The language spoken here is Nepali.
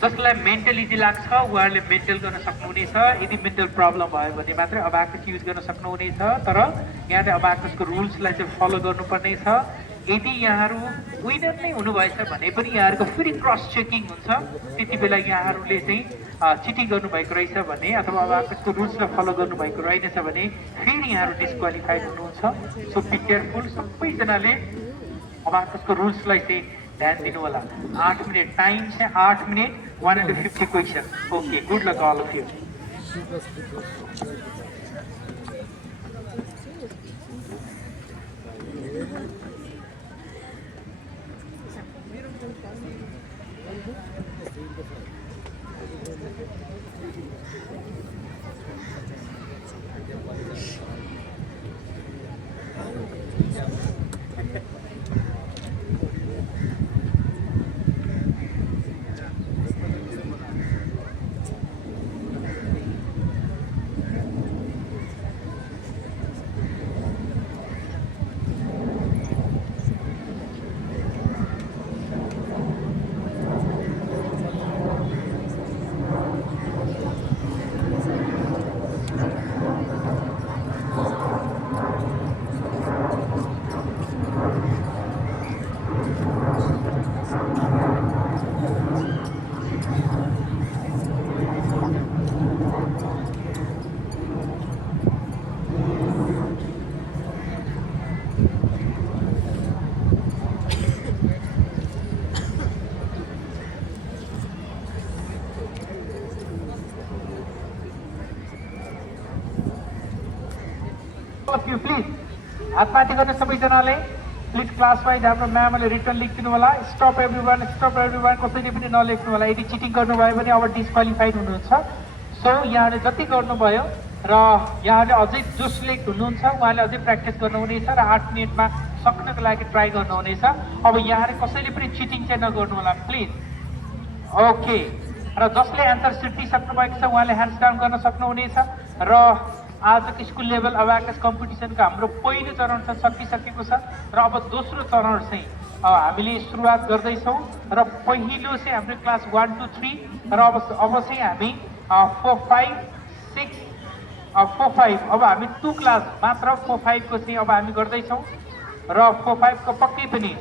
जसलाई मेन्टल इजी लाग्छ उहाँहरूले मेन्टल गर्न सक्नुहुनेछ। यदि मेन्टल प्रब्लम भयो भने मात्रै अबाकस युज गर्न सक्नुहुनेछ। तर यहाँले अबाकसको रुल्सलाई चाहिँ फलो गर्नुपर्नेछ। यदि यहाँहरू विनर नै हुनुभएछ भने पनि यहाँहरूको फेरि क्रस चेकिङ हुन्छ। त्यति बेला यहाँहरूले चाहिँ चिटिङ गर्नुभएको रहेछ भने अथवा अबाकसको रुल्सलाई फलो गर्नुभएको रहेनछ भने फेरि यहाँहरू डिस्क्वालिफाइड हुनुहुन्छ। So be careful. सबैजनाले अबाकसको रुल्सलाई चाहिँ ध्यान दिनु होला। 8 मिनट टाइम छ, 8 minute 150 question. Okay, good luck all of you. Please हातमाथि गर्ने सबैजनाले प्लिज क्लास वाइज हाम्रो म्यामले रिटर्न लेखिदिनु होला। Stop everyone, stop everyone. कसैले पनि नलेख्नु होला। यदि चिटिङ गर्नुभयो भने अब डिस्क्वालिफाइड हुनुहुन्छ। सो यहाँले जति गर्नुभयो र यहाँले अझै जोसले हुनुहुन्छ उहाँले अझै प्र्याक्टिस गर्नुहुनेछ र 8 मिनटमा सक्नको लागि ट्राई गर्नुहुनेछ। अब यहाँले कसैले पनि चिटिङ चाहिँ नगर्नु होला प्लिज। ओके, र जसले एन्सर सिट दिइसक्नु भएको छ उहाँले ह्यान्ड्स डाउन गर्न सक्नुहुनेछ। र आजको स्कुल लेभल अबाकस कम्पिटिसनको हाम्रो पहिलो चरण चाहिँ सकिसकेको छ र अब दोस्रो चरण चाहिँ हामीले सुरुवात गर्दैछौँ। र पहिलो चाहिँ हाम्रो क्लास 1 2 3 र अब चाहिँ हामी 4 5 6 4 5 अब हामी 2 क्लास मात्र 4 5 को चाहिँ अब हामी गर्दैछौँ र 4 5 को पक्कै पनि